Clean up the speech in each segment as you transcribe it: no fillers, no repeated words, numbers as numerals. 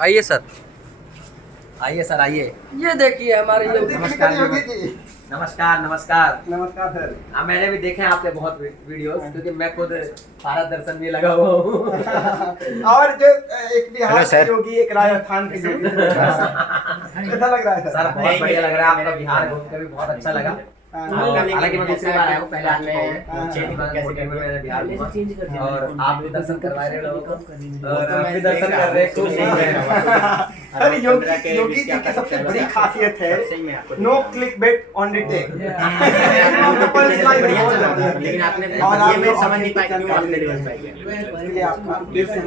आइए सर, आइए सर आइए। ये देखिए हमारे ये नमस्कार नमस्कार नमस्कार। नमस्कार सर। हाँ मैंने भी देखे हैं आपके बहुत वीडियोस, क्योंकि मैं खुद भारत दर्शन में लगा हुआ हूँ। और जो एक बिहार के योगी, एक राजस्थान के योगी, कैसा लग रहा है सर? सर बहुत बढ़िया लग रहा है, आपका बिहार घूम के भी बहुत अच्छा लगा। हालांकि मैं दूसरी बार आया हूँ, पहले आ चुका हूँ मैंने बिहार घूमा, और आप भी दर्शन करवा रहे लोगों को, और आप भी दर्शन कर रहे हैं, खूब सुन रहे हैं। सर योगी जी की सबसे बड़ी खासियत है no clickbait on retake. लेकिन आपने और ये मैं समझ नहीं पाया क्यों आपने रिवर्स पाई इसलिए आपका दिल से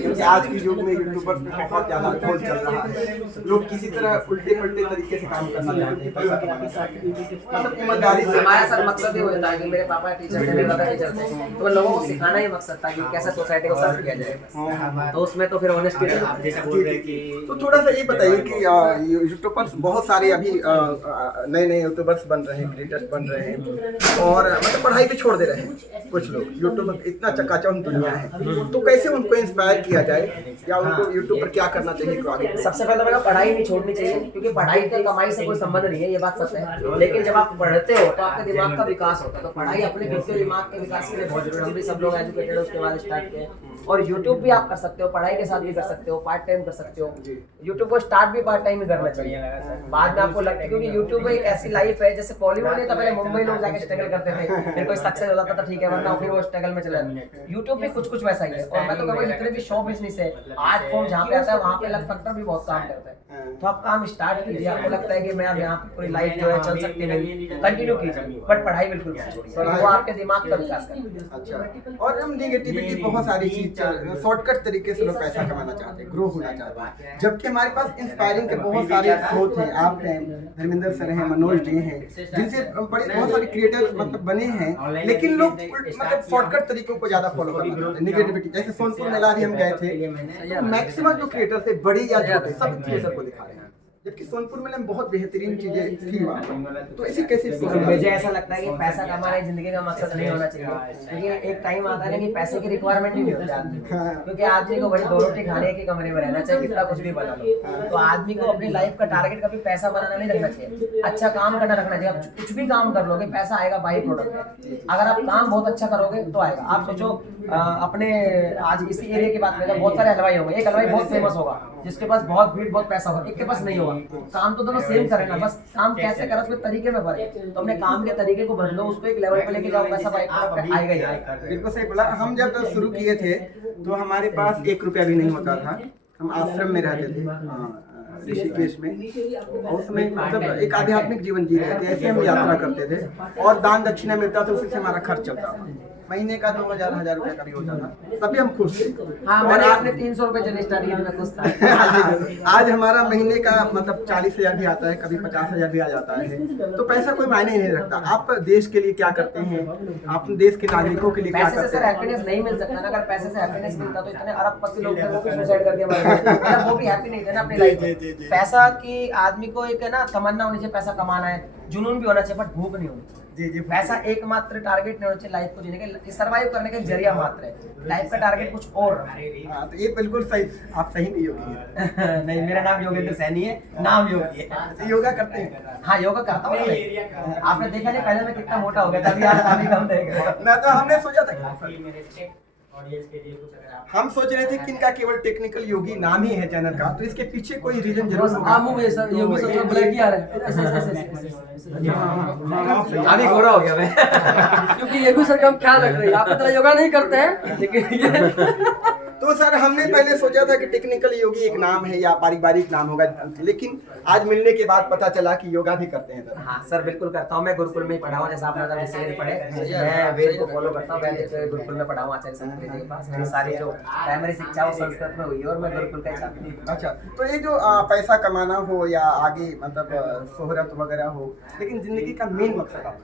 क्योंकि आज के युग में यूट्यूबर पे बहुत ज्यादा ट्रोल चल रहा है। लोग किसी तरह उल्टे पलटे तरीके से काम करना चाहते हैं, पैसा कमाना चाहते हैं, मतलब ईमानदारी से। हमारा सर मकसद ये होता है कि मेरे पापा टीचर थे, मेरे दादा टीचर थे, तो लोगों को सिखाना ही मकसद था कि कैसे सोसाइटी को सर्व किया जाए। तो उसमें तो फिर ऑनेस्टी आप जैसे बोल रहे कि तो थोड़ा सा ये बताइए कि यूट्यूबर्स बहुत सारे अभी नए नए यूट्यूबर्स बन रहे हैं, क्रिएटर्स बन रहे हैं, और मतलब पढ़ाई भी छोड़ दे रहे हैं कुछ लोग। यूट्यूब इतना चकाचौंध दुनिया है, तो कैसे उनको इंस्पायर किया जाए, या उनको यूट्यूब पर क्या करना चाहिए को आगे? सबसे पहले मैंने पढ़ाई नहीं छोड़नी चाहिए, क्योंकि पढ़ाई का कमाई से कोई संबंध नहीं है, ये बात सच है। लेकिन जब आप पढ़ते हो तो आपके दिमाग का विकास होता है, तो पढ़ाई अपने खुद के दिमाग के विकास के लिए बहुत जरूरी है। हम भी सब लोग एजुकेटेड उसके बाद स्टार्ट किए, और यूट्यूब भी आप कर सकते हो, पढ़ाई के साथ भी कर सकते हो, पार्ट टाइम कर सकते हो। यूट्यूब को स्टार्ट भी पार्ट टाइम ही करना चाहिए, बाद में आपको लगता है, क्योंकि यूट्यूब एक ऐसी लाइफ है जैसे बॉलीवुड नहीं था, पहले मुंबई लोग जाके स्ट्रगल करते थे, फिर कोई सक्सेस हो जाता था ठीक है, वरना फिर वो स्ट्रगल में चला जाता। यूट्यूब भी कुछ कुछ वैसा ही है। और मैं तो कहूँगा जितने भी शो बिजनेस है, आर्ट फॉर्म जहाँ पे आता है वहाँ पे लक फैक्टर भी बहुत काम करता है। तो आप काम स्टार्ट कीजिए, आपको लगता है कि मैं अब यहाँ पे पूरी लाइफ जो है चल सकती नहीं, कंटिन्यू कीजिए, बट पढ़ाई बिल्कुल मत छोड़िए, वो आपके दिमाग का विकास करेगा। अच्छा, और हम नेगेटिविटी बहुत सारी चीज शॉर्टकट तरीके से लोग पैसा कमाना चाहते हैं, ग्रो होना चाहते हैं, जबकि हमारे पास इंस्पायरिंग के बहुत सारे स्रोत हैं। आप हैं, धर्मेंद्र सर हैं, मनोज जी हैं, जिनसे बड़े बहुत सारे क्रिएटर मतलब बने हैं, लेकिन लोग मतलब शॉर्टकट तरीकों को ज्यादा फॉलो करना चाहते हैं। नेगेटिविटी, जैसे सोनपुर मेला भी हम गए थे, मैक्सिमम जो क्रिएटर थे, बड़े या छोटे, सब क्रिएटर को दिखा रहे हैं, जबकि सोनपुर मेले में बहुत बेहतरीन चीजें थी वहाँ पर। तो ऐसी कैसे मुझे ऐसा लगता है कि पैसा कमाना जिंदगी का मकसद नहीं होना चाहिए, क्योंकि एक टाइम आता है ना कि पैसे की रिक्वायरमेंट ही नहीं होती आदमी को, क्योंकि आदमी को बड़ी दो रोटी खाने की कमरे में रहना चाहिए, कितना कुछ भी बना लो। तो आदमी को अपनी लाइफ का टारगेट कभी पैसा बनाना नहीं रखना चाहिए, अच्छा काम करना रखना चाहिए। आप कुछ भी काम कर लोगे, पैसा आएगा बाई प्रोडक्ट में। अगर आप काम बहुत अच्छा करोगे तो आएगा। आप सोचो अपने आज इसी एरिया की बात करें, बहुत सारे हलवाई होंगे, एक हलवाई बहुत फेमस होगा जिसके पास बहुत भीड़ बहुत पैसा होगा, एक के पास नहीं होगा। काम तो दोनों सेम करें ना, बस काम कैसे करें उसमें तरीके में फर्क है। तो अपने काम के तरीके को बदलो, उसको एक लेवल पे लेके जाओ, पैसा आएगा ही आएगा। बिल्कुल सही बोला। हम जब शुरू किए थे तो हमारे पास 1 रुपया भी नहीं होता था। हम आश्रम में रहते थे ऋषिकेश में, और उसमें मतलब एक आध्यात्मिक जीवन जी रहे थे। ऐसे हम यात्रा करते थे, और दान दक्षिणा मिलता था, उसी से हमारा खर्च चलता था। महीने का 2000 रुपया का भी होता था, तभी हम खुश थे। हाँ, और आपने 300 रुपए चले स्टार्ट किया, मैं खुश था। आज हमारा महीने का मतलब 40,000 भी आता है, कभी 50,000 भी आ जाता है। तो पैसा कोई मायने नहीं रखता। आप देश के लिए क्या करते हैं, आप देश के नागरिकों के लिए क्या पैसे से करते सर हैं? हैप्पीनेस नहीं मिल सकता ना। अगर पैसे से हैप्पीनेस मिलता तो इतने अरबपति लोग थे, वो भी सुसाइड करके मर गए, मतलब वो भी हैप्पी नहीं थे ना अपनी लाइफ में। पैसा की आदमी को एक है ना तमन्ना होनी चाहिए, पैसा कमाना है, जुनून भी होना चाहिए, बट भूख नहीं होनी चाहिए। जी। पैसा एकमात्र टारगेट नहीं होना चाहिए लाइफ को जीने का, सर्वाइव करने का एक जरिया मात्र है। लाइफ का टारगेट कुछ और हाँ, तो ये बिल्कुल सही। आप सही में योगी हैं। नहीं, मेरा नाम योगेंद्र सैनी है, नाम योगी है। तो योगा करते हैं? हाँ, योगा करता हूँ मैं। आपने देखा नहीं पहले मैं कितना मोटा हो गया था, अभी आप अभी कम देख रहे हो। ना, तो हमने सोचा था, हम सोच रहे थे कि इनका केवल टेक्निकल योगी नाम ही है चैनल का, तो इसके पीछे कोई रीजन जरूर होगा। योगी सर ब्लैक ही आ रहा है, अभी गोरा हो गया मैं। क्योंकि योगी सर का हम ख्याल रख रहे हैं। आप इतना योगा नहीं करते हैं, लेकिन ये तो सर हमने पहले सोचा था कि टेक्निकल योगी एक नाम है या पारिवारिक नाम होगा, लेकिन आज मिलने के बाद पता चला कि योगा भी करते हैं सर। हाँ सर, बिल्कुल करता हूँ। मैं गुरुकुल में ही पढ़ा हूँ, जैसा आपने पढ़े, मैं वेद को फॉलो करता हूँ। मैं गुरुकुल में पढ़ा हूँ आचार्य संस्कृत जी के पास। मेरी सारी जो प्राइमरी शिक्षा वो संस्कृत में हुई है, और मैं गुरुकुल का छात्र हूँ। अच्छा, तो ये जो पैसा कमाना हो या आगे मतलब शोहरत वगैरह हो, लेकिन जिंदगी का मेन मकसद आप?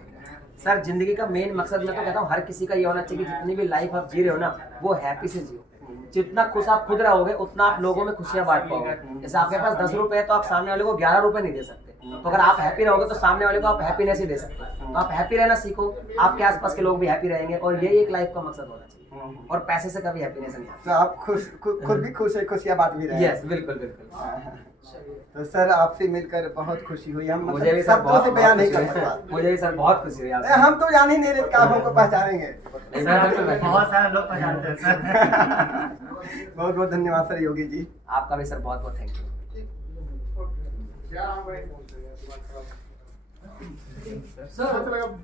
सर जिंदगी का मेन मकसद मैं तो कहता हूँ हर किसी का ये होना चाहिए कि जितनी भी लाइफ आप जी रहे हो ना, वो हैप्पी से जियो। जितना खुश आप खुद रहोगे, उतना आप लोगों में खुशियां बांट पाओगे। जैसे आपके पास 10 रुपए है तो आप सामने वाले को 11 रुपए नहीं दे सकते, तो अगर आप हैप्पी रहोगे तो सामने वाले को आप हैप्पीनेस ही दे सकते हो। तो आप हैप्पी रहना सीखो, आपके आसपास के लोग भी हैप्पी रहेंगे, और यही एक लाइफ का मकसद होना चाहिए। और पैसे से कभी हैप्पीनेस नहीं आता। तो आप खुद भी खुश है, खुशियाँ बांट भी रहे हैं। यस, बिल्कुल बिल्कुल। तो सर आपसे मिलकर बहुत खुशी हुई। हम मुझे भी सर शब्दों बहुत से बयान नहीं खुशी कर हुई। सकता। मुझे भी सर बहुत खुशी हुई आपसे। हम तो जान ही नहीं रहे कि आप हमको पहचानेंगे। बहुत सारे लोग पहचानते हैं सर। बहुत बहुत धन्यवाद सर योगी जी। आपका भी सर बहुत बहुत थैंक यू। सर